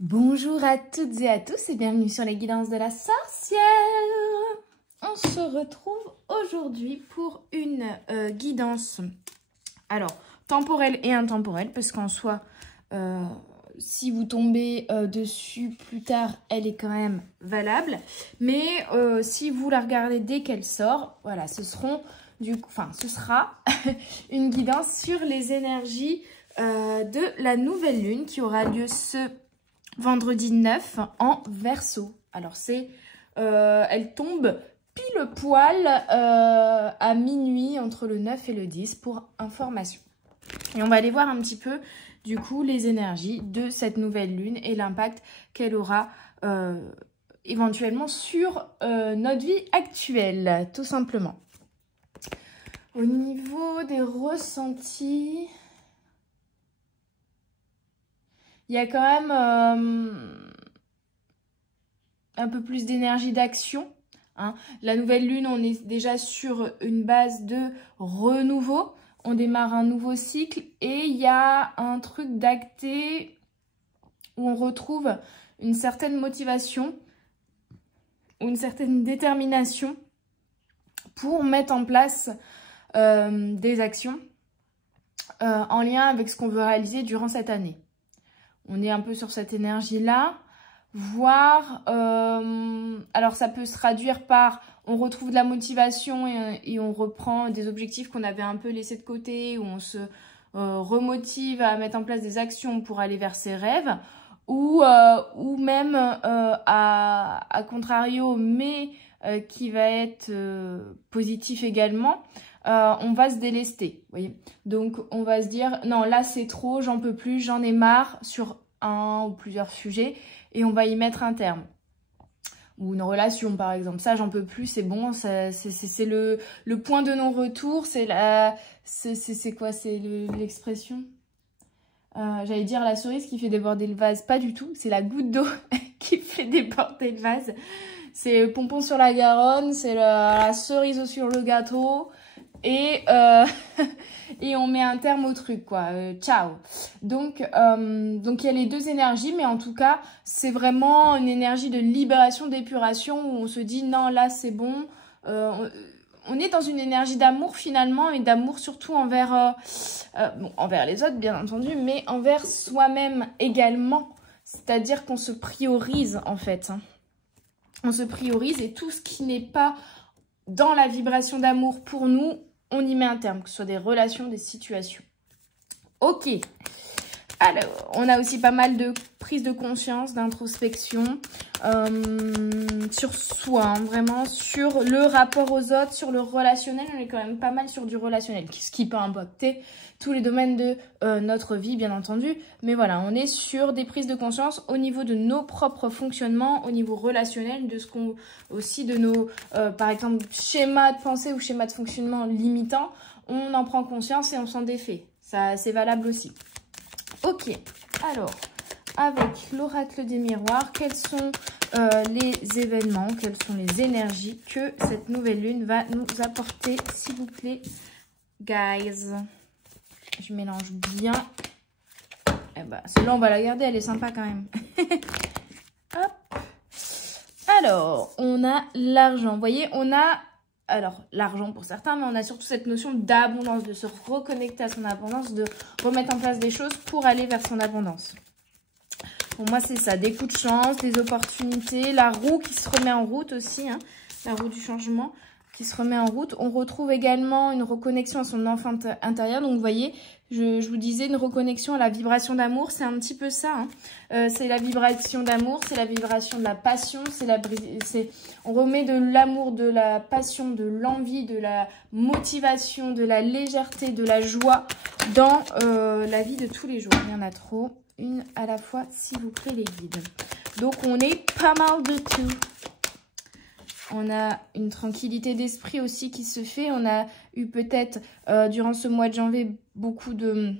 Bonjour à toutes et à tous et bienvenue sur les guidances de la sorcière. On se retrouve aujourd'hui pour une guidance, alors temporelle et intemporelle, parce qu'en soi, si vous tombez dessus plus tard, elle est quand même valable. Mais si vous la regardez dès qu'elle sort, voilà, ce sera une guidance sur les énergies de la nouvelle lune qui aura lieu ce vendredi 9 en Verseau. Alors elle tombe pile poil à minuit entre le 9 et le 10 pour information. Et on va aller voir un petit peu du coup les énergies de cette nouvelle lune et l'impact qu'elle aura éventuellement sur notre vie actuelle, tout simplement. Au niveau des ressentis, il y a quand même un peu plus d'énergie d'action. Hein. La nouvelle lune, on est déjà sur une base de renouveau. On démarre un nouveau cycle et il y a un truc d'acté où on retrouve une certaine motivation ou une certaine détermination pour mettre en place des actions en lien avec ce qu'on veut réaliser durant cette année. On est un peu sur cette énergie-là, voire, alors ça peut se traduire par, on retrouve de la motivation et on reprend des objectifs qu'on avait un peu laissés de côté, où on se remotive à mettre en place des actions pour aller vers ses rêves, ou même, à contrario, mais qui va être positif également, on va se délester, vous voyez. Donc, on va se dire, non, là, c'est trop, j'en peux plus, j'en ai marre sur un ou plusieurs sujets et on va y mettre un terme. Ou une relation, par exemple. Ça, j'en peux plus, c'est bon, c'est le point de non-retour, c'est quoi, c'est l'expression j'allais dire la cerise qui fait déborder le vase, pas du tout, c'est la goutte d'eau qui fait déborder le vase. C'est le pompon sur la Garonne, c'est la cerise sur le gâteau. Et on met un terme au truc, quoi. Ciao. Donc, il y a les deux énergies, mais en tout cas, c'est vraiment une énergie de libération, d'épuration, où on se dit, non, là, c'est bon. On est dans une énergie d'amour, finalement, et d'amour surtout envers, envers les autres, bien entendu, mais envers soi-même également. C'est-à-dire qu'on se priorise, en fait. Hein. On se priorise, et tout ce qui n'est pas dans la vibration d'amour pour nous, on y met un terme, que ce soit des relations, des situations. Ok. Alors, on a aussi pas mal de prise de conscience, d'introspection sur soi, hein, vraiment sur le rapport aux autres, sur le relationnel. On est quand même pas mal sur du relationnel, ce qui peut impacter tous les domaines de notre vie, bien entendu. Mais voilà, on est sur des prises de conscience au niveau de nos propres fonctionnements, au niveau relationnel, de ce qu'on aussi de nos, par exemple, schémas de pensée ou schémas de fonctionnement limitants. On en prend conscience et on s'en défait. Ça, c'est valable aussi. Ok, alors, avec l'oracle des miroirs, quels sont les événements, quelles sont les énergies que cette nouvelle lune va nous apporter, s'il vous plaît, guys. Je mélange bien. Eh ben, celle-là, on va la garder, elle est sympa quand même. Hop. Alors, on a l'argent. Vous voyez, on a... Alors, l'argent pour certains, mais on a surtout cette notion d'abondance, de se reconnecter à son abondance, de remettre en place des choses pour aller vers son abondance. Pour moi, c'est ça, des coups de chance, des opportunités, la roue qui se remet en route aussi, hein, la roue du changement qui se remet en route. On retrouve également une reconnexion à son enfant intérieur. Donc, vous voyez, je vous disais, une reconnexion à la vibration d'amour, c'est un petit peu ça. Hein. C'est la vibration d'amour, c'est la vibration de la passion, on remet de l'amour, de la passion, de l'envie, de la motivation, de la légèreté, de la joie dans la vie de tous les jours. Il y en a trop, une à la fois, s'il vous plaît, les guides. Donc, on est pas mal de tout. On a une tranquillité d'esprit aussi qui se fait. On a eu peut-être, durant ce mois de janvier, beaucoup de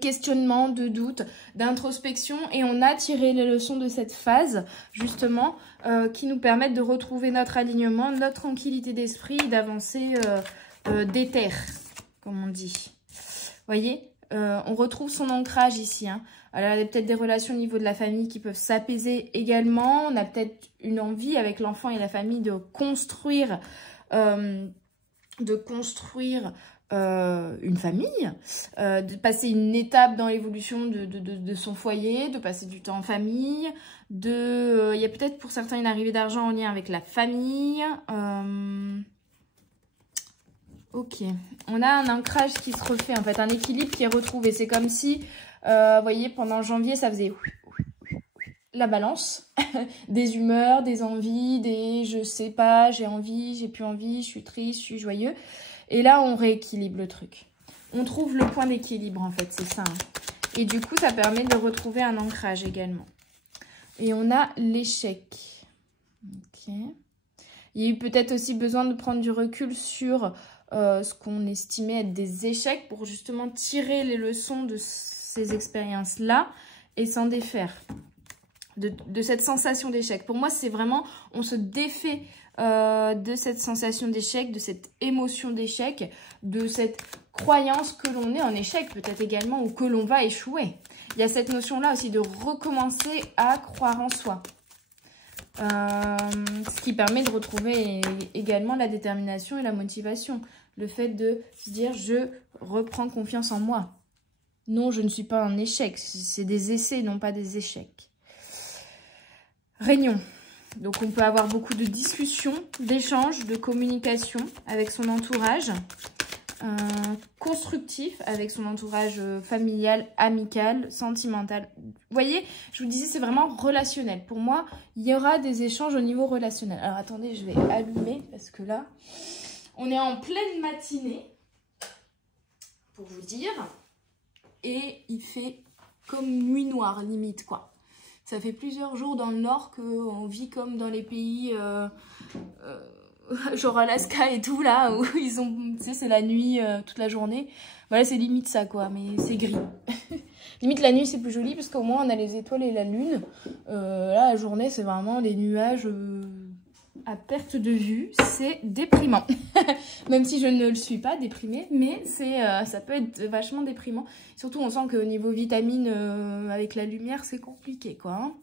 questionnements, de doutes, d'introspection. Et on a tiré les leçons de cette phase, justement, qui nous permettent de retrouver notre alignement, notre tranquillité d'esprit, d'avancer d'éther, comme on dit. Vous voyez, on retrouve son ancrage ici. Hein. Alors, il y a peut-être des relations au niveau de la famille qui peuvent s'apaiser également. On a peut-être une envie avec l'enfant et la famille de construire une famille, de passer une étape dans l'évolution de son foyer, de passer du temps en famille, il y a peut-être pour certains une arrivée d'argent en lien avec la famille. Ok, on a un ancrage qui se refait en fait, un équilibre qui est retrouvé. C'est comme si, vous voyez, pendant janvier, ça faisait la balance, des humeurs, des envies, des je sais pas, j'ai envie, j'ai plus envie, je suis triste, je suis joyeux. Et là, on rééquilibre le truc. On trouve le point d'équilibre, en fait, c'est ça. Et du coup, ça permet de retrouver un ancrage également. Et on a l'échec. Ok. Il y a eu peut-être aussi besoin de prendre du recul sur ce qu'on estimait être des échecs pour justement tirer les leçons de ces expériences-là et s'en défaire. De cette sensation d'échec. Pour moi, c'est vraiment, on se défait de cette sensation d'échec, de cette émotion d'échec, de cette croyance que l'on est en échec peut-être également ou que l'on va échouer. Il y a cette notion-là aussi de recommencer à croire en soi. Ce qui permet de retrouver également la détermination et la motivation. Le fait de se dire, je reprends confiance en moi. Non, je ne suis pas un échec. C'est des essais, non pas des échecs. Réunion. Donc, on peut avoir beaucoup de discussions, d'échanges, de communication avec son entourage. Constructif avec son entourage familial, amical, sentimental. Vous voyez, je vous disais, c'est vraiment relationnel. Pour moi, il y aura des échanges au niveau relationnel. Alors, attendez, je vais allumer parce que là, on est en pleine matinée, pour vous dire. Et il fait comme nuit noire, limite, quoi. Ça fait plusieurs jours dans le nord qu'on vit comme dans les pays... genre Alaska et tout là, où ils ont, tu sais, c'est la nuit toute la journée. Voilà, c'est limite ça quoi, mais c'est gris. Limite la nuit c'est plus joli parce qu'au moins on a les étoiles et la lune. Là la journée c'est vraiment les nuages à perte de vue, c'est déprimant. Même si je ne le suis pas déprimée, mais ça peut être vachement déprimant. Surtout on sent qu'au niveau vitamines avec la lumière c'est compliqué quoi. Hein.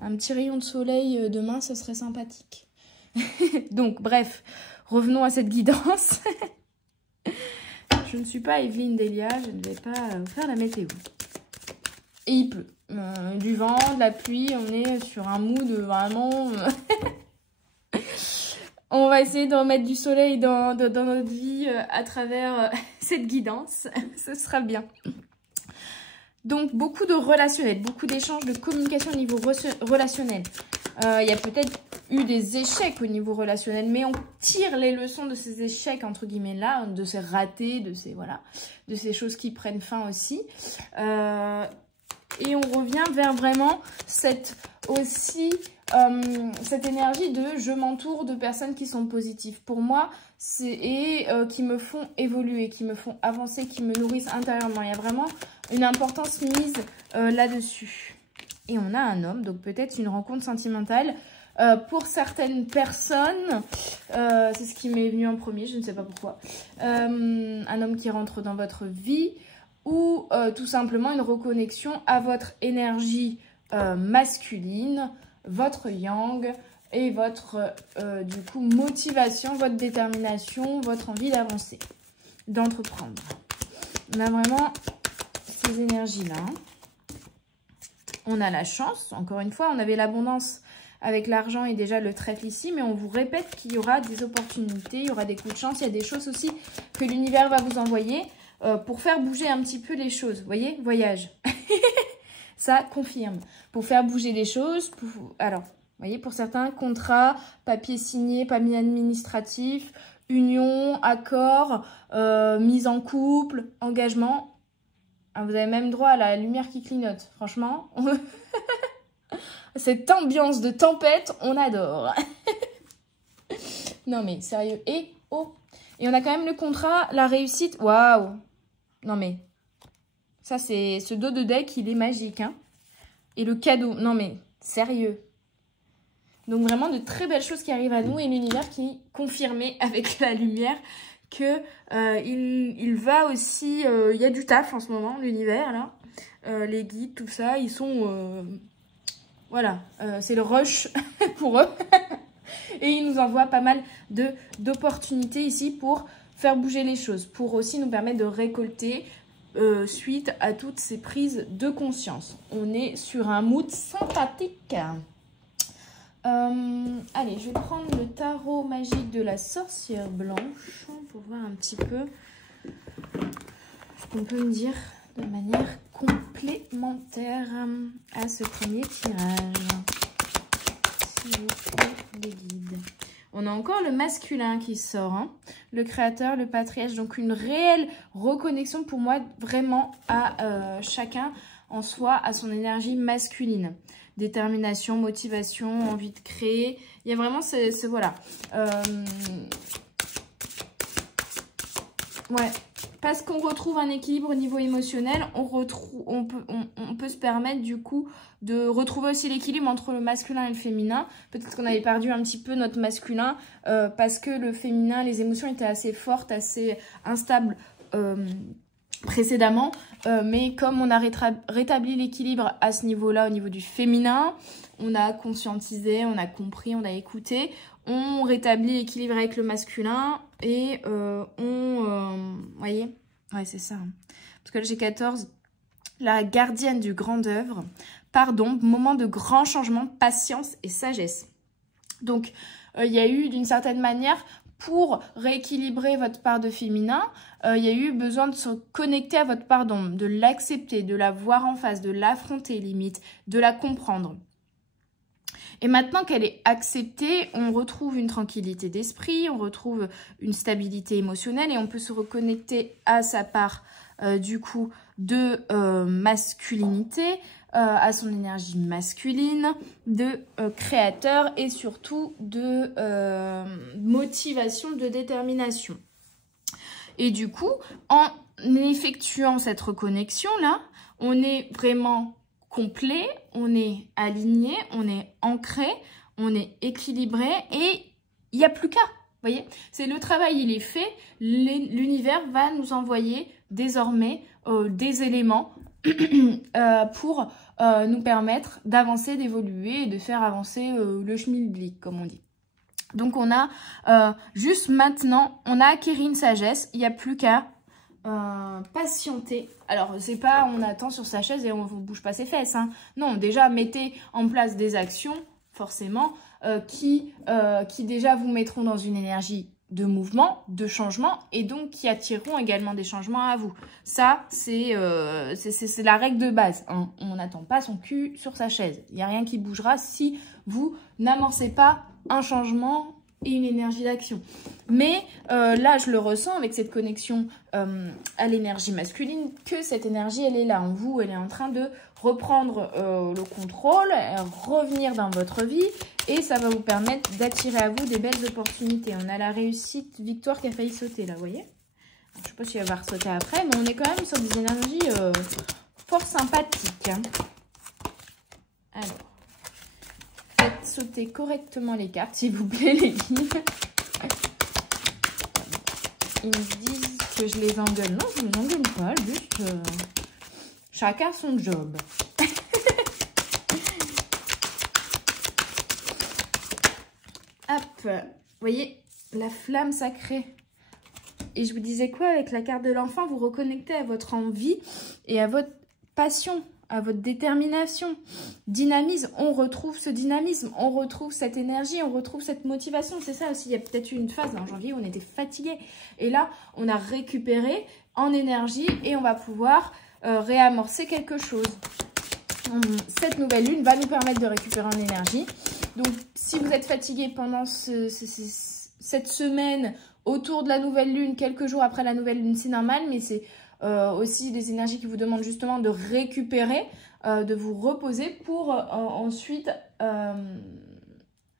Un petit rayon de soleil demain ce serait sympathique. Donc, bref, revenons à cette guidance. Je ne suis pas Evelyne Delia, je ne vais pas faire la météo. Et il pleut. Du vent, de la pluie, on est sur un mood vraiment... On va essayer de remettre du soleil dans notre vie à travers cette guidance. Ce sera bien. Donc, beaucoup de relationnel, beaucoup d'échanges, de communication au niveau relationnel. Il y a peut-être eu des échecs au niveau relationnel, mais on tire les leçons de ces échecs, entre guillemets, là, de ces ratés, de ces choses qui prennent fin aussi. Et on revient vers vraiment cette énergie de je m'entoure de personnes qui sont positives pour moi et qui me font évoluer, qui me font avancer, qui me nourrissent intérieurement. Il y a vraiment une importance mise là-dessus. Et on a un homme, donc peut-être une rencontre sentimentale. Pour certaines personnes, c'est ce qui m'est venu en premier, je ne sais pas pourquoi. Un homme qui rentre dans votre vie ou tout simplement une reconnexion à votre énergie masculine, votre yang et votre du coup motivation, votre détermination, votre envie d'avancer, d'entreprendre. On a vraiment ces énergies-là. On a la chance, encore une fois, on avait l'abondance avec l'argent et déjà le trèfle ici, mais on vous répète qu'il y aura des opportunités, il y aura des coups de chance, il y a des choses aussi que l'univers va vous envoyer pour faire bouger un petit peu les choses. Vous voyez, voyage. Ça confirme. Pour faire bouger les choses, alors, vous voyez, pour certains, contrat, papier signé, papier administratif, union, accord, mise en couple, engagement. Ah, vous avez même droit à la lumière qui clignote. Franchement, cette ambiance de tempête, on adore. Non mais, sérieux. Et on a quand même le contrat, la réussite. Waouh. Non mais, ça c'est... Ce dos de deck, il est magique. Hein. Et le cadeau. Non mais, sérieux. Donc vraiment de très belles choses qui arrivent à nous et l'univers qui confirmait avec la lumière que il va aussi... Il y a du taf en ce moment, l'univers là. les guides, tout ça, ils sont... voilà, c'est le rush pour eux. Et ils nous envoient pas mal d'opportunités ici pour faire bouger les choses, pour aussi nous permettre de récolter suite à toutes ces prises de conscience. On est sur un mood sympathique. Allez, je vais prendre le tarot magique de la sorcière blanche pour voir un petit peu ce qu'on peut me dire de manière complémentaire à ce premier tirage. S'il vous plaît, les guides. On a encore le masculin qui sort, hein. Le créateur, le patriarche, donc une réelle reconnexion pour moi vraiment à chacun en soi, à son énergie masculine. Détermination, motivation, envie de créer. Il y a vraiment voilà. Ouais, parce qu'on retrouve un équilibre au niveau émotionnel, on peut se permettre du coup de retrouver aussi l'équilibre entre le masculin et le féminin. Peut-être qu'on avait perdu un petit peu notre masculin parce que le féminin, les émotions étaient assez fortes, assez instables précédemment. Mais comme on a rétabli l'équilibre à ce niveau-là, au niveau du féminin, on a conscientisé, on a compris, on a écouté, on rétablit l'équilibre avec le masculin et voyez, ouais c'est ça. Parce que là j'ai 14, la gardienne du grand œuvre, pardon, moment de grand changement, patience et sagesse. Donc il y a eu d'une certaine manière, pour rééquilibrer votre part de féminin, il y a eu besoin de se connecter à votre part d'ombre, de l'accepter, de la voir en face, de l'affronter limite, de la comprendre. Et maintenant qu'elle est acceptée, on retrouve une tranquillité d'esprit, on retrouve une stabilité émotionnelle et on peut se reconnecter à sa part du coup de masculinité, à son énergie masculine, de créateur et surtout de motivation, de détermination. Et du coup, en effectuant cette reconnexion-là, on est vraiment complet, on est aligné, on est ancré, on est équilibré et il n'y a plus qu'à. Vous voyez, c'est le travail, il est fait. L'univers va nous envoyer désormais des éléments pour nous permettre d'avancer, d'évoluer et de faire avancer le schmilblick, comme on dit. Donc on a juste maintenant, on a acquis une sagesse, il n'y a plus qu'à patienter. Alors c'est pas on attend sur sa chaise et on ne bouge pas ses fesses, hein. Non, déjà mettez en place des actions forcément qui déjà vous mettront dans une énergie de mouvement, de changement et donc qui attireront également des changements à vous. Ça c'est la règle de base, hein. On n'attend pas son cul sur sa chaise. Il n'y a rien qui bougera si vous n'amorcez pas un changement et une énergie d'action. Mais là, je le ressens avec cette connexion à l'énergie masculine, que cette énergie, elle est là en vous, elle est en train de reprendre le contrôle, revenir dans votre vie, et ça va vous permettre d'attirer à vous des belles opportunités. On a la réussite, victoire qui a failli sauter, là, vous voyez? Je ne sais pas si elle va ressauter après, mais on est quand même sur des énergies fort sympathiques, hein. Alors, faites sauter correctement les cartes, s'il vous plaît, les guides. Ils me disent que je les engueule. Non, je ne les engueule pas, juste chacun son job. Hop, vous voyez, la flamme sacrée. Et je vous disais quoi, avec la carte de l'enfant, vous reconnectez à votre envie et à votre passion, à votre détermination, dynamisme. On retrouve ce dynamisme, on retrouve cette énergie, on retrouve cette motivation. C'est ça aussi, il y a peut-être eu une phase en janvier où on était fatigué. Et là, on a récupéré en énergie et on va pouvoir réamorcer quelque chose. Cette nouvelle lune va nous permettre de récupérer en énergie. Donc, si vous êtes fatigué pendant cette semaine autour de la nouvelle lune, quelques jours après la nouvelle lune, c'est normal, mais c'est aussi des énergies qui vous demandent justement de récupérer, de vous reposer pour ensuite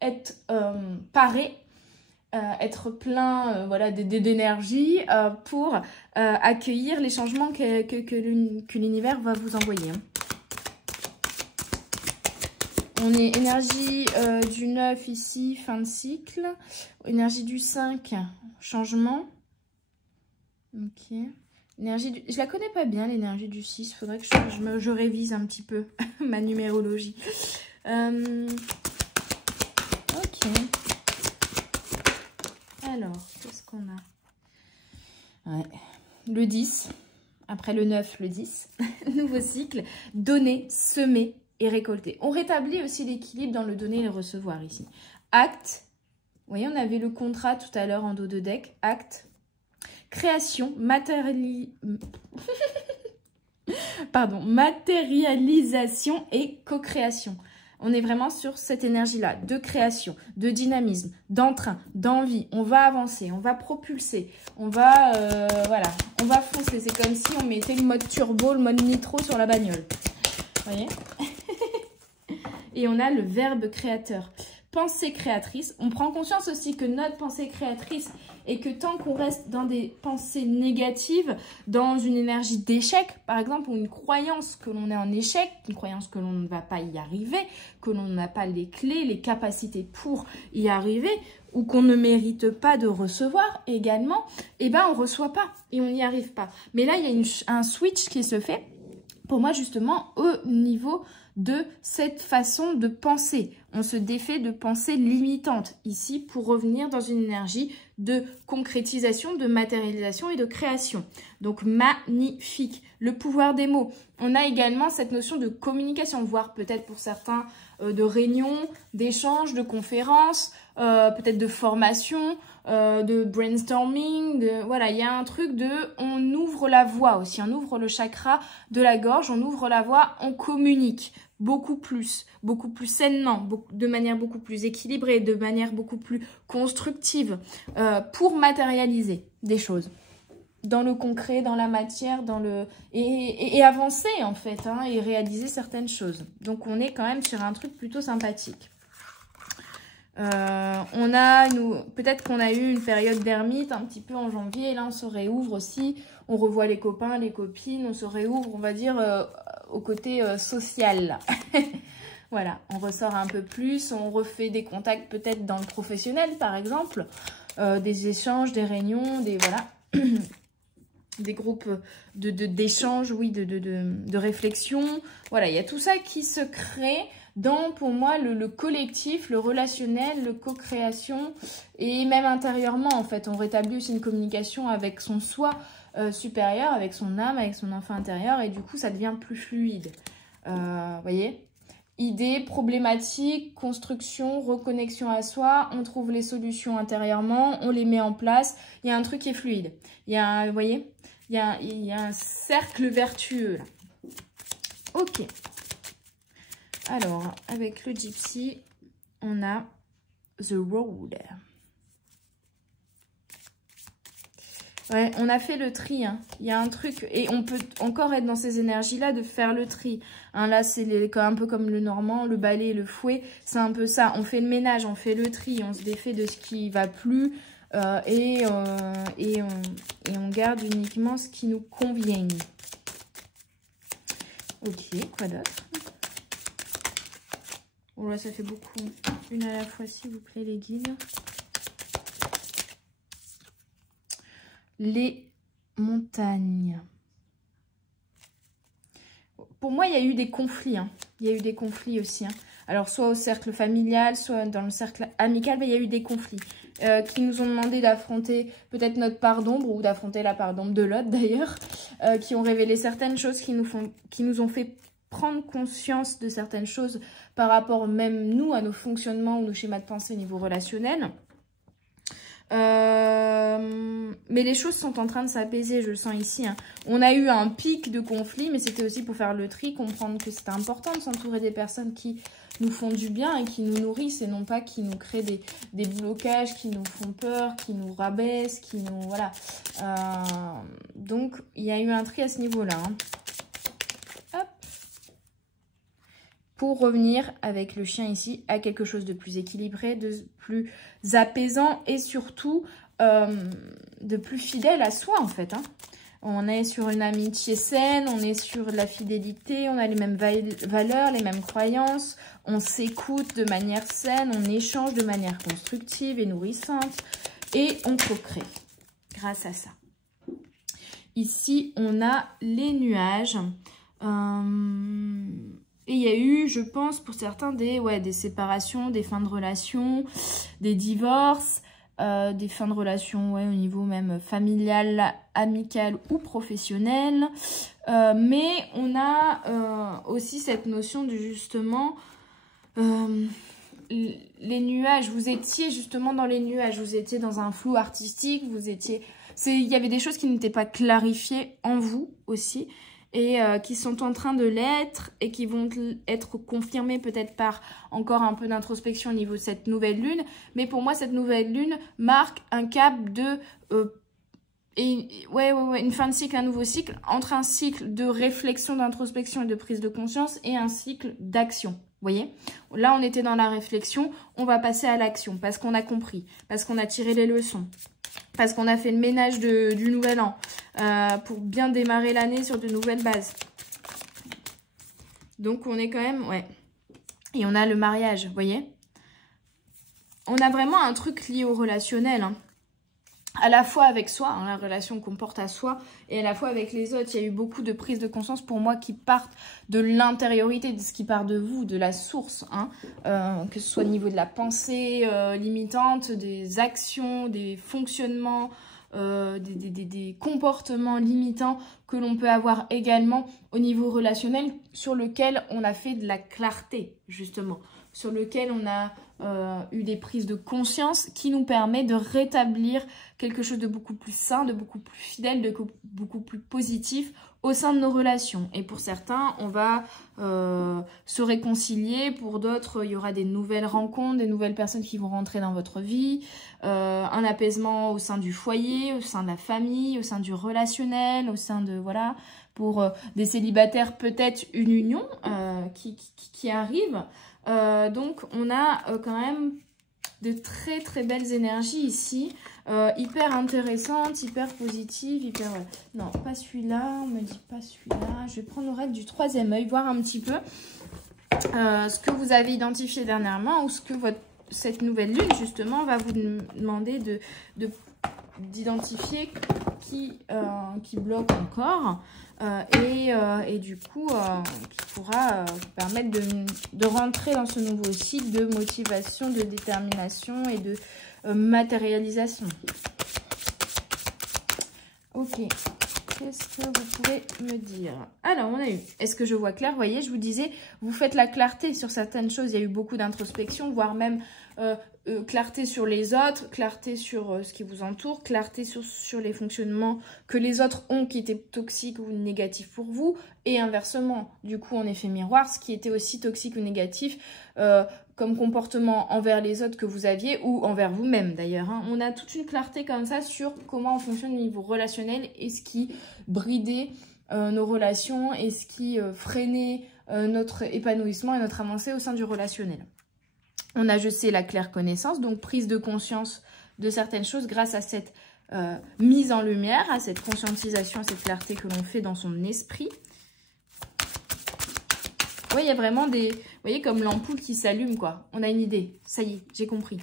être paré, être plein voilà, d'énergie pour accueillir les changements que l'univers va vous envoyer. On est énergie du 9 ici, fin de cycle. Énergie du 5, changement. Ok. Je la connais pas bien, l'énergie du 6. Faudrait que je révise un petit peu ma numérologie. Ok. Alors, qu'est-ce qu'on a? Ouais. Le 10. Après le 9, le 10. Nouveau cycle. Donner, semer et récolter. On rétablit aussi l'équilibre dans le donner et le recevoir ici. Acte. Vous voyez, on avait le contrat tout à l'heure en dos de deck. Acte. Création, matérialisation et co-création. On est vraiment sur cette énergie-là de création, de dynamisme, d'entrain, d'envie. On va avancer, on va propulser, on va, voilà, on va foncer. C'est comme si on mettait le mode turbo, le mode nitro sur la bagnole. Vous voyez? Et on a le verbe créateur. Pensée créatrice. On prend conscience aussi que notre pensée créatrice et que tant qu'on reste dans des pensées négatives, dans une énergie d'échec, par exemple, ou une croyance que l'on est en échec, une croyance que l'on ne va pas y arriver, que l'on n'a pas les clés, les capacités pour y arriver, ou qu'on ne mérite pas de recevoir également, eh ben on ne reçoit pas et on n'y arrive pas. Mais là, il y a un switch qui se fait, pour moi, justement, au niveau de cette façon de penser. On se défait de pensées limitantes ici pour revenir dans une énergie de concrétisation, de matérialisation et de création. Donc, magnifique. Le pouvoir des mots. On a également cette notion de communication, voire peut-être pour certains de réunions, d'échanges, de conférences, peut-être de formation, de brainstorming. Voilà, il y a un truc de on ouvre la voie aussi, on ouvre le chakra de la gorge, on ouvre la voie, on communique beaucoup plus sainement, de manière beaucoup plus équilibrée, de manière beaucoup plus constructive pour matérialiser des choses dans le concret, dans la matière, et avancer en fait, hein, et réaliser certaines choses. Donc on est quand même sur un truc plutôt sympathique. Peut-être qu'on a eu une période d'ermite un petit peu en janvier, et là on se réouvre aussi, on revoit les copains, les copines, on se réouvre, on va dire, au côté social. Voilà, on ressort un peu plus, on refait des contacts peut-être dans le professionnel par exemple, des échanges, des réunions, voilà, des groupes d'échanges, oui, de réflexion. Voilà, il y a tout ça qui se crée dans, pour moi, le collectif, le relationnel, le co-création, et même intérieurement, en fait. On rétablit aussi une communication avec son soi supérieur, avec son âme, avec son enfant intérieur, et du coup, ça devient plus fluide. Voyez ? Idées, problématiques, construction, reconnexion à soi, on trouve les solutions intérieurement, on les met en place. Il y a un truc qui est fluide. Il y a, vous voyez ? Il y a un cercle vertueux, là. Ok. Alors, avec le Gypsy, on a The Road. Ouais, on a fait le tri. Hein. Il y a un truc, et on peut encore être dans ces énergies-là de faire le tri. Hein, là, c'est un peu comme le normand, le balai, le fouet. C'est un peu ça. On fait le ménage, on fait le tri, on se défait de ce qui va plus. Et on garde uniquement ce qui nous convient. Ok, quoi d'autre? Oh là, ça fait beaucoup. Une à la fois, s'il vous plaît, les guides. Les montagnes. Pour moi, il y a eu des conflits. Hein. Il y a eu des conflits aussi. Hein. Alors, soit au cercle familial, soit dans le cercle amical, mais il y a eu des conflits qui nous ont demandé d'affronter peut-être notre part d'ombre ou d'affronter la part d'ombre de l'autre d'ailleurs, qui ont révélé certaines choses qui nous ont fait prendre conscience de certaines choses par rapport même nous à nos fonctionnements ou nos schémas de pensée au niveau relationnel. Mais les choses sont en train de s'apaiser, je le sens ici. Hein. On a eu un pic de conflit, mais c'était aussi pour faire le tri, comprendre que c'était important de s'entourer des personnes qui nous font du bien et qui nous nourrissent et non pas qui nous créent des blocages, qui nous font peur, qui nous rabaissent, qui nous... Voilà. Donc, il y a eu un tri à ce niveau-là. Hein. Hop. Pour revenir avec le chien ici à quelque chose de plus équilibré, de plus apaisant et surtout de plus fidèle à soi en fait. Hein. On est sur une amitié saine, on est sur la fidélité, on a les mêmes valeurs, les mêmes croyances, on s'écoute de manière saine, on échange de manière constructive et nourrissante et on co-crée grâce à ça. ici, on a les nuages. Et il y a eu, je pense, pour certains, des séparations, des fins de relations, des divorces, des fins de relations au niveau même familial, amical ou professionnel. Mais on a aussi cette notion de justement les nuages. Vous étiez justement dans les nuages, vous étiez dans un flou artistique, il y avait des choses qui n'étaient pas clarifiées en vous aussi. Et qui sont en train de l'être et qui vont être confirmés peut-être par encore un peu d'introspection au niveau de cette nouvelle lune. Mais pour moi, cette nouvelle lune marque un cap de... une fin de cycle, un nouveau cycle, entre un cycle de réflexion, d'introspection et de prise de conscience et un cycle d'action. Vous voyez? Là, on était dans la réflexion, on va passer à l'action parce qu'on a compris, parce qu'on a tiré les leçons. Parce qu'on a fait le ménage du nouvel an pour bien démarrer l'année sur de nouvelles bases. Donc, on est quand même... Ouais. Et on a le mariage, vous voyez. On a vraiment un truc lié au relationnel. Hein. À la fois avec soi, hein, la relation qu'on porte à soi, et à la fois avec les autres. Il y a eu beaucoup de prises de conscience pour moi qui partent de l'intériorité, de ce qui part de vous, de la source. Hein, que ce soit au niveau de la pensée limitante, des actions, des fonctionnements, des comportements limitants que l'on peut avoir également au niveau relationnel, sur lequel on a fait de la clarté, justement. Sur lequel on a eu des prises de conscience qui nous permet de rétablir quelque chose de beaucoup plus sain, de beaucoup plus fidèle, de beaucoup plus positif au sein de nos relations. Et pour certains, on va se réconcilier. Pour d'autres, il y aura des nouvelles rencontres, des nouvelles personnes qui vont rentrer dans votre vie, un apaisement au sein du foyer, au sein de la famille, au sein du relationnel, au sein de... Voilà, pour des célibataires, peut-être une union qui arrive. Donc, on a quand même de très très belles énergies ici, hyper intéressantes, hyper positives, hyper... Non, pas celui-là, on me dit pas celui-là. Je vais prendre le reste du troisième œil, voir un petit peu ce que vous avez identifié dernièrement ou ce que cette nouvelle lune, justement, va vous demander d'identifier qui bloque encore. Et du coup, qui pourra vous permettre de rentrer dans ce nouveau cycle de motivation, de détermination et de matérialisation. Ok, qu'est-ce que vous pouvez me dire? Alors, on a eu, est-ce que je vois clair? Vous voyez, je vous disais, vous faites la clarté sur certaines choses. Il y a eu beaucoup d'introspection, voire même clarté sur les autres, clarté sur ce qui vous entoure, clarté sur les fonctionnements que les autres ont qui étaient toxiques ou négatifs pour vous, et inversement, du coup, en effet miroir, ce qui était aussi toxique ou négatif comme comportement envers les autres que vous aviez ou envers vous-même d'ailleurs. Hein. On a toute une clarté comme ça sur comment on fonctionne au niveau relationnel et ce qui bridait nos relations et ce qui freinait notre épanouissement et notre avancée au sein du relationnel. On a, je sais, la claire connaissance, donc prise de conscience de certaines choses grâce à cette mise en lumière, à cette conscientisation, à cette clarté que l'on fait dans son esprit. Oui, il y a vraiment des... Vous voyez, comme l'ampoule qui s'allume, quoi. On a une idée. Ça y est, j'ai compris.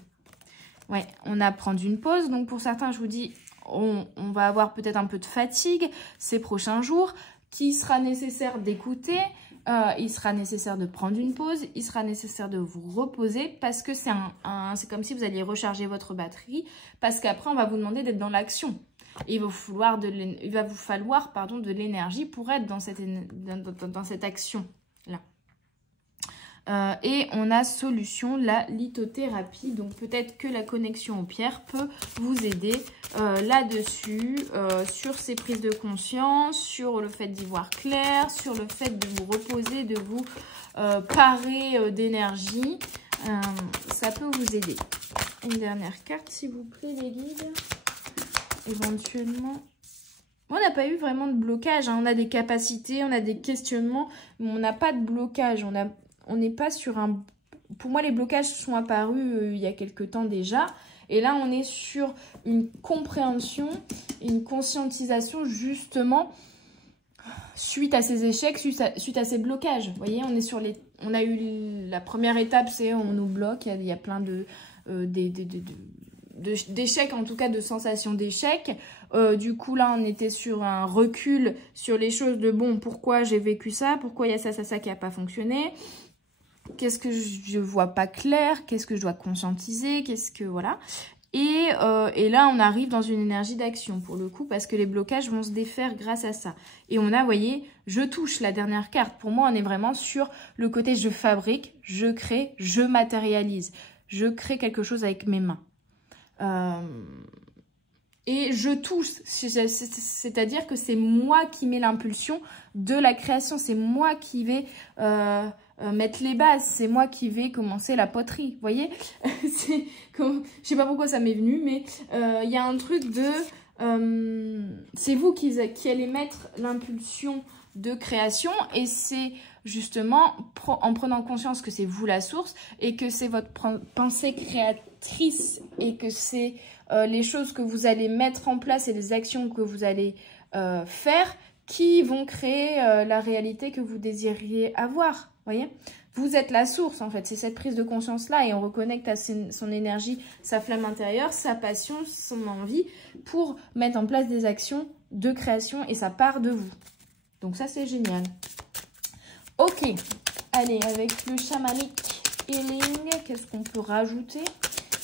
Ouais, on a prendre une pause. Donc, pour certains, je vous dis, on va avoir peut-être un peu de fatigue ces prochains jours, qui sera nécessaire d'écouter. Il sera nécessaire de prendre une pause, il sera nécessaire de vous reposer parce que c'est comme si vous alliez recharger votre batterie parce qu'après on va vous demander d'être dans l'action. Il va vous falloir de l'énergie pour être dans cette action-là. Et on a solution, la lithothérapie. Donc peut-être que la connexion aux pierres peut vous aider là-dessus, sur ces prises de conscience, sur le fait d'y voir clair, sur le fait de vous reposer, de vous parer d'énergie. Ça peut vous aider. Une dernière carte, s'il vous plaît, les guides. Éventuellement... On n'a pas eu vraiment de blocage. Hein. On a des capacités, on a des questionnements, mais on n'a pas de blocage. On n'est pas sur un... Pour moi, les blocages sont apparus il y a quelques temps déjà. Et là, on est sur une compréhension, une conscientisation, justement, suite à ces échecs, suite à ces blocages. Vous voyez, on a eu la première étape, c'est on nous bloque. Il y a plein de d'échec, en tout cas de sensation d'échec. Du coup, là, on était sur un recul sur les choses de bon, pourquoi j'ai vécu ça, pourquoi il y a ça qui n'a pas fonctionné, qu'est-ce que je vois pas clair, qu'est-ce que je dois conscientiser, qu'est-ce que, voilà. Et là, on arrive dans une énergie d'action, pour le coup, parce que les blocages vont se défaire grâce à ça. Et on a, vous voyez, je touche la dernière carte. Pour moi, on est vraiment sur le côté je fabrique, je crée, je matérialise. Je crée quelque chose avec mes mains. Et je touche, c'est-à-dire que c'est moi qui mets l'impulsion de la création. C'est moi qui vais mettre les bases. C'est moi qui vais commencer la poterie. Vous voyez, je sais pas pourquoi ça m'est venu, mais il y a un truc de... c'est vous qui allez mettre l'impulsion de création. Et c'est justement en prenant conscience que c'est vous la source et que c'est votre pensée créatrice et que c'est... les choses que vous allez mettre en place et les actions que vous allez faire qui vont créer la réalité que vous désiriez avoir. Voyez, vous êtes la source en fait, c'est cette prise de conscience-là et on reconnecte à son énergie, sa flamme intérieure, sa passion, son envie pour mettre en place des actions de création et ça part de vous. Donc ça c'est génial. Ok, allez, avec le chamanic healing, qu'est-ce qu'on peut rajouter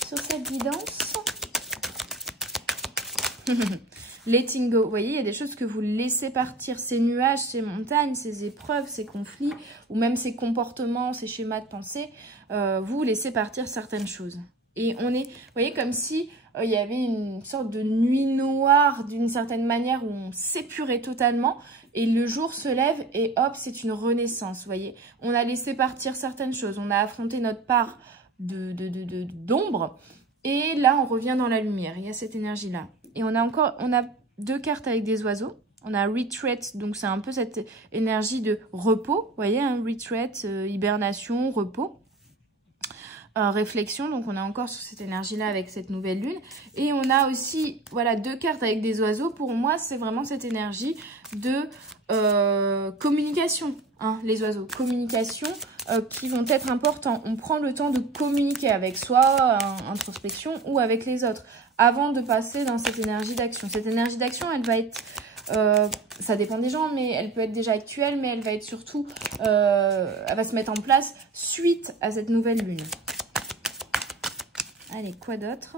sur cette guidance? Letting go, vous voyez, il y a des choses que vous laissez partir, ces nuages, ces montagnes, ces épreuves, ces conflits, ou même ces comportements, ces schémas de pensée, vous laissez partir certaines choses. Et on est, vous voyez, comme si il y avait une sorte de nuit noire d'une certaine manière où on s'épurait totalement, et le jour se lève et hop, c'est une renaissance, vous voyez. On a laissé partir certaines choses, on a affronté notre part d'ombre, et là, on revient dans la lumière, il y a cette énergie-là. Et on a deux cartes avec des oiseaux. On a retreat, donc c'est un peu cette énergie de repos. Vous voyez, hein, retreat, hibernation, repos, réflexion. Donc on est encore sur cette énergie-là avec cette nouvelle lune. Et on a aussi, voilà, deux cartes avec des oiseaux. Pour moi, c'est vraiment cette énergie de communication, hein, les oiseaux. Communication qui vont être importants. On prend le temps de communiquer avec soi, introspection, ou avec les autres, avant de passer dans cette énergie d'action. Cette énergie d'action, elle va être, ça dépend des gens, mais elle peut être déjà actuelle, mais elle va être surtout, elle va se mettre en place suite à cette nouvelle lune. Allez, quoi d'autre?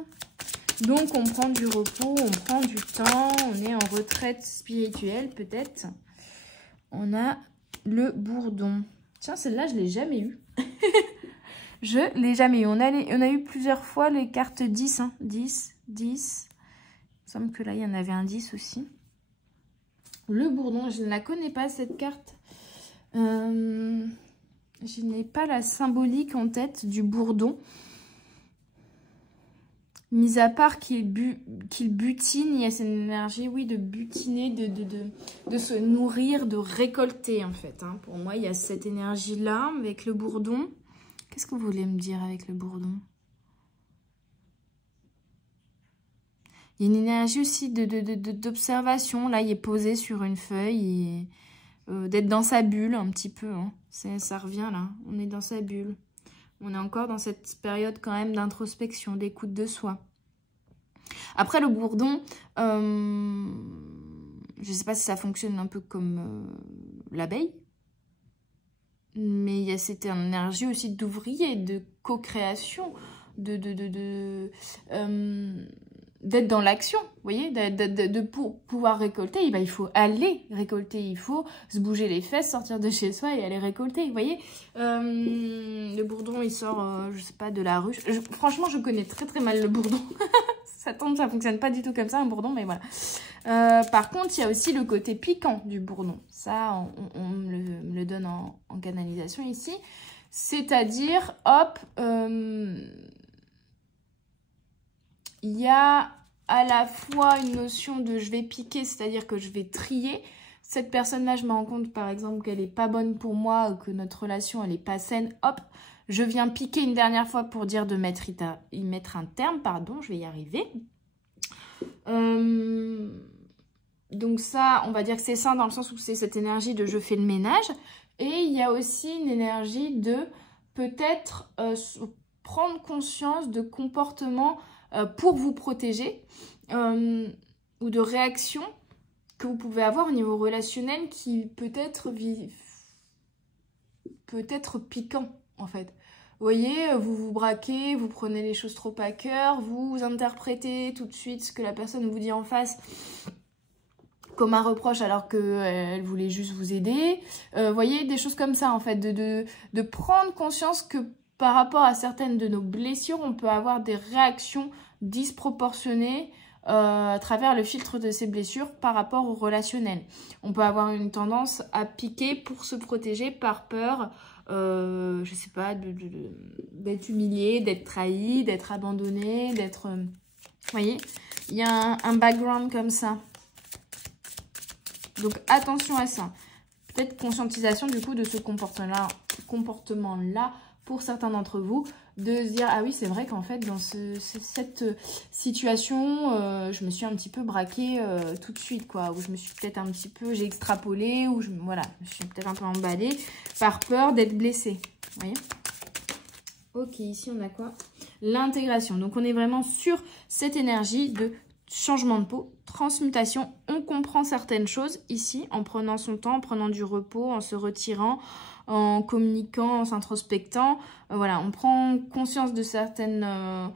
Donc, on prend du repos, on prend du temps, on est en retraite spirituelle, peut-être. On a le bourdon. Tiens, celle-là, je ne l'ai jamais eue. Je ne l'ai jamais eu. On a eu plusieurs fois les cartes 10. Hein. 10. Il me semble que là, il y en avait un 10 aussi. Le bourdon, je ne la connais pas, cette carte. Je n'ai pas la symbolique en tête du bourdon. Mis à part qu'il butine, il y a cette énergie, oui, de butiner, de se nourrir, de récolter, en fait. Hein. Pour moi, il y a cette énergie-là avec le bourdon. Qu'est-ce que vous voulez me dire avec le bourdon? Il y a une énergie aussi d'observation. Là, il est posé sur une feuille et d'être dans sa bulle un petit peu. Hein. Ça revient là. On est dans sa bulle. On est encore dans cette période quand même d'introspection, d'écoute de soi. Après, le bourdon, je ne sais pas si ça fonctionne un peu comme l'abeille. Mais il y a cette énergie aussi d'ouvrier, de co-création, d'être dans l'action, vous voyez, pour pouvoir récolter, il faut aller récolter, il faut se bouger les fesses, sortir de chez soi et aller récolter, vous voyez. Le bourdon, il sort, je sais pas, de la ruche. Franchement, je connais très très mal le bourdon. Ça fonctionne pas du tout comme ça, un bourdon, mais voilà. Par contre, il y a aussi le côté piquant du bourdon. Ça, on me le donne en canalisation ici. C'est-à-dire, hop... il y a à la fois une notion de je vais piquer, c'est-à-dire que je vais trier. Cette personne-là, je me rends compte par exemple qu'elle n'est pas bonne pour moi ou que notre relation elle n'est pas saine. Hop, je viens piquer une dernière fois pour dire de y mettre un terme, pardon, je vais y arriver. Donc ça, on va dire que c'est ça dans le sens où c'est cette énergie de je fais le ménage. Et il y a aussi une énergie de peut-être prendre conscience de comportements pour vous protéger ou de réactions que vous pouvez avoir au niveau relationnel qui peut être piquant en fait. Vous voyez, vous vous braquez, vous prenez les choses trop à cœur, vous interprétez tout de suite ce que la personne vous dit en face comme un reproche alors qu'elle voulait juste vous aider. Vous voyez, des choses comme ça en fait, de prendre conscience que par rapport à certaines de nos blessures, on peut avoir des réactions disproportionnées à travers le filtre de ces blessures par rapport au relationnel. On peut avoir une tendance à piquer pour se protéger par peur, je sais pas, d'être humilié, d'être trahi, d'être abandonné, d'être... vous voyez, il y a un background comme ça. Donc attention à ça. Peut-être conscientisation du coup de ce comportement-là pour certains d'entre vous, de se dire, ah oui, c'est vrai qu'en fait, dans cette situation, je me suis un petit peu braquée tout de suite, quoi. Ou je me suis peut-être un petit peu, j'ai extrapolé, ou voilà, je me suis peut-être un peu emballée par peur d'être blessée. Vous voyez? Ok, ici, on a quoi? L'intégration. Donc, on est vraiment sur cette énergie de changement de peau, transmutation. On comprend certaines choses ici, en prenant son temps, en prenant du repos, en se retirant, en communiquant, en s'introspectant. Voilà, on prend conscience de certains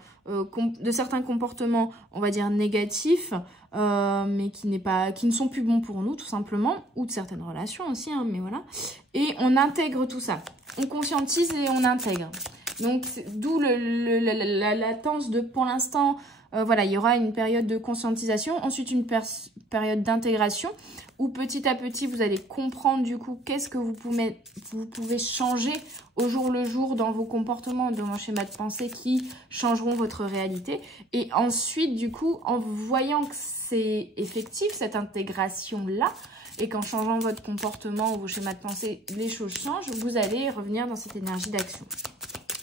comportements, on va dire négatifs, mais qui ne sont plus bons pour nous, tout simplement, ou de certaines relations aussi, hein, mais voilà. Et on intègre tout ça. On conscientise et on intègre. Donc, d'où la latence de, pour l'instant, voilà, il y aura une période de conscientisation, ensuite une période d'intégration, où petit à petit, vous allez comprendre du coup qu'est-ce que vous pouvez changer au jour le jour dans vos comportements, dans vos schémas de pensée qui changeront votre réalité. Et ensuite, du coup, en voyant que c'est effectif, cette intégration-là, et qu'en changeant votre comportement ou vos schémas de pensée, les choses changent, vous allez revenir dans cette énergie d'action.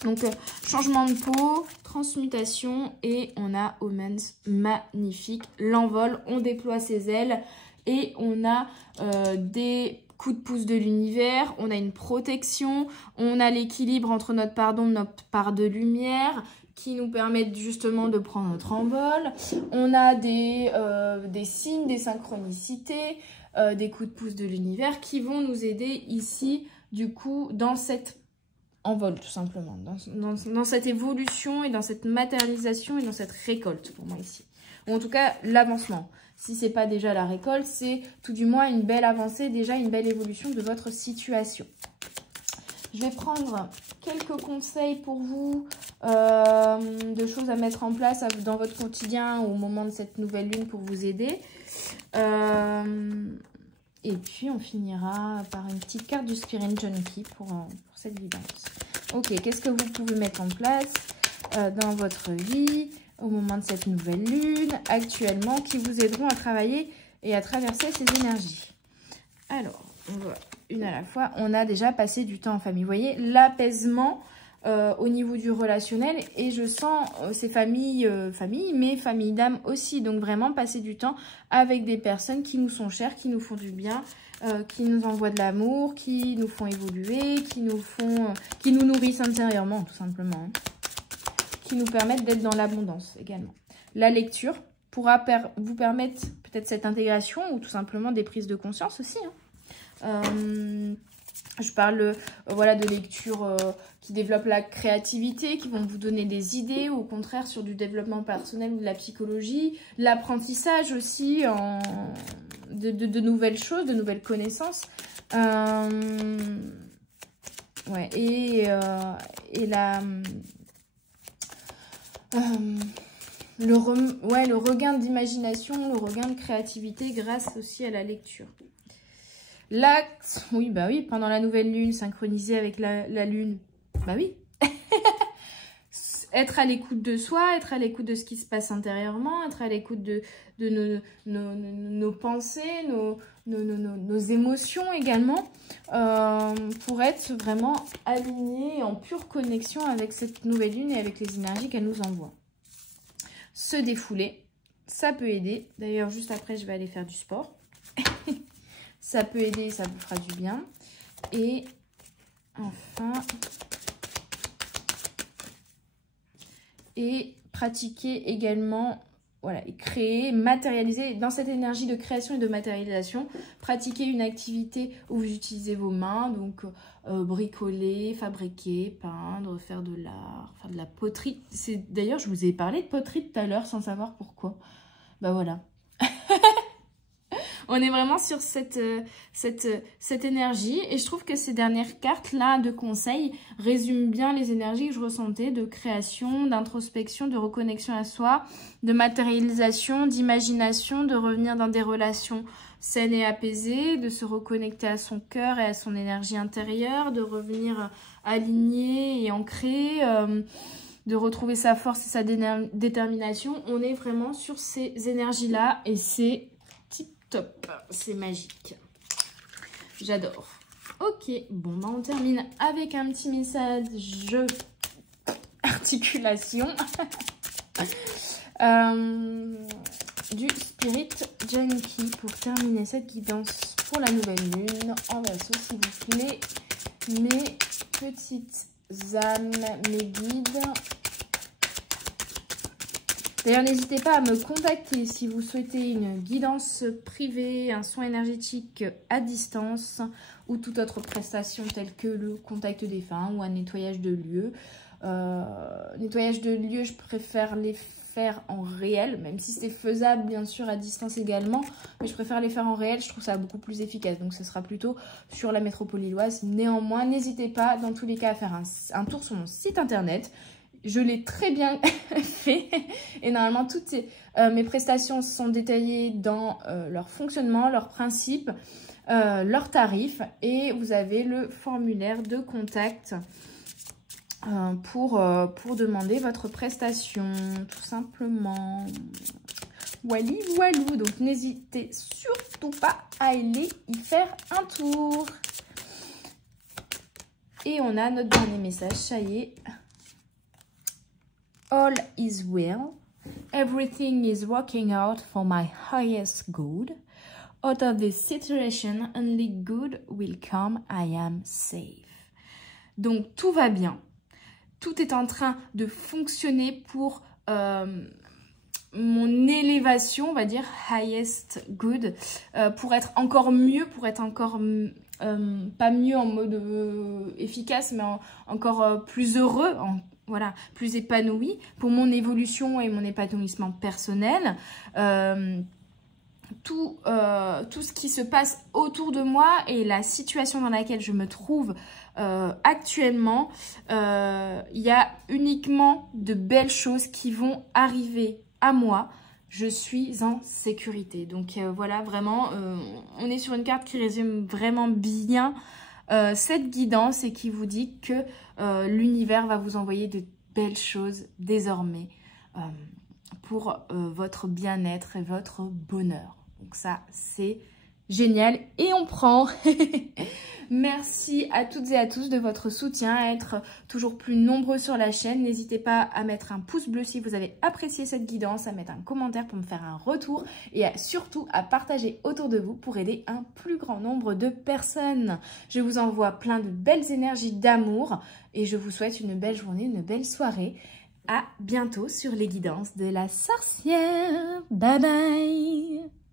Donc, changement de peau, transmutation et on a Omens, magnifique. L'envol, on déploie ses ailes et on a des coups de pouce de l'univers, on a une protection, on a l'équilibre entre notre part d'ombre et notre part de lumière qui nous permettent justement de prendre notre envol. On a des signes, des synchronicités, des coups de pouce de l'univers qui vont nous aider ici, du coup, dans cette envol tout simplement, dans cette évolution et dans cette matérialisation et dans cette récolte pour moi ici. Ou en tout cas l'avancement. Si c'est pas déjà la récolte, c'est tout du moins une belle avancée, déjà une belle évolution de votre situation. Je vais prendre quelques conseils pour vous, de choses à mettre en place dans votre quotidien au moment de cette nouvelle lune pour vous aider. Et puis, on finira par une petite carte du Spirit Junkie pour cette guidance. Ok, qu'est-ce que vous pouvez mettre en place dans votre vie au moment de cette nouvelle lune, actuellement, qui vous aideront à travailler et à traverser ces énergies? Alors, on va une à la fois. On a déjà passé du temps en famille. Vous voyez, l'apaisement au niveau du relationnel. Et je sens ces familles, mais familles d'âme aussi. Donc, vraiment passer du temps avec des personnes qui nous sont chères, qui nous font du bien, qui nous envoient de l'amour, qui nous font évoluer, qui nous nourrissent intérieurement, tout simplement. Qui nous permettent d'être dans l'abondance également. La lecture pourra vous permettre peut-être cette intégration ou tout simplement des prises de conscience aussi. Je parle voilà, de lectures qui développent la créativité, qui vont vous donner des idées, ou au contraire sur du développement personnel ou de la psychologie. L'apprentissage aussi de nouvelles choses, de nouvelles connaissances. Ouais, et le regain d'imagination, le regain de créativité grâce aussi à la lecture. L'acte, oui, bah oui, pendant la nouvelle lune, synchronisée avec la lune, bah oui. Être à l'écoute de soi, être à l'écoute de ce qui se passe intérieurement, être à l'écoute de nos pensées, nos émotions également, pour être vraiment aligné, en pure connexion avec cette nouvelle lune et avec les énergies qu'elle nous envoie. Se défouler, ça peut aider. D'ailleurs, juste après, je vais aller faire du sport. Ça peut aider, ça vous fera du bien. Et enfin... Et pratiquer également, voilà, créer, matérialiser, dans cette énergie de création et de matérialisation, pratiquer une activité où vous utilisez vos mains, donc bricoler, fabriquer, peindre, faire de l'art, faire de la poterie. D'ailleurs, je vous ai parlé de poterie tout à l'heure sans savoir pourquoi. Bah voilà. On est vraiment sur cette énergie et je trouve que ces dernières cartes-là de conseils résument bien les énergies que je ressentais de création, d'introspection, de reconnexion à soi, de matérialisation, d'imagination, de revenir dans des relations saines et apaisées, de se reconnecter à son cœur et à son énergie intérieure, de revenir aligné et ancré, de retrouver sa force et sa détermination. On est vraiment sur ces énergies-là et c'est top, c'est magique. J'adore. Ok, bon, bah on termine avec un petit message articulation du Spirit Junkie pour terminer cette guidance pour la nouvelle lune en verso, s'il vous plaît, mes petites âmes, mes guides. D'ailleurs, n'hésitez pas à me contacter si vous souhaitez une guidance privée, un soin énergétique à distance ou toute autre prestation telle que le contact défunt ou un nettoyage de lieu. Nettoyage de lieu, je préfère les faire en réel, même si c'est faisable bien sûr à distance également, mais je préfère les faire en réel, je trouve ça beaucoup plus efficace, donc ce sera plutôt sur la métropole lilloise. Néanmoins, n'hésitez pas dans tous les cas à faire un tour sur mon site internet. Je l'ai très bien fait et normalement toutes mes prestations sont détaillées dans leur fonctionnement, leurs principes, leurs tarifs et vous avez le formulaire de contact pour demander votre prestation tout simplement. Wally voilou, donc n'hésitez surtout pas à aller y faire un tour. Et on a notre dernier message, ça y est. All is well. Everything is working out for my highest good. Out of this situation, only good will come. I am safe. Donc, tout va bien. Tout est en train de fonctionner pour mon élévation, on va dire, highest good, pour être encore mieux, pour être encore... pas mieux en mode efficace, mais encore plus heureux, voilà, plus épanoui pour mon évolution et mon épanouissement personnel. Tout ce qui se passe autour de moi et la situation dans laquelle je me trouve actuellement, il y a uniquement de belles choses qui vont arriver à moi. Je suis en sécurité. Donc voilà, vraiment, on est sur une carte qui résume vraiment bien cette guidance et qui vous dit que l'univers va vous envoyer de belles choses désormais pour votre bien-être et votre bonheur. Donc ça, c'est génial et on prend. Merci à toutes et à tous de votre soutien, à être toujours plus nombreux sur la chaîne. N'hésitez pas à mettre un pouce bleu si vous avez apprécié cette guidance, à mettre un commentaire pour me faire un retour et surtout à partager autour de vous pour aider un plus grand nombre de personnes. Je vous envoie plein de belles énergies d'amour et je vous souhaite une belle journée, une belle soirée. À bientôt sur les guidances de la sorcière. Bye bye.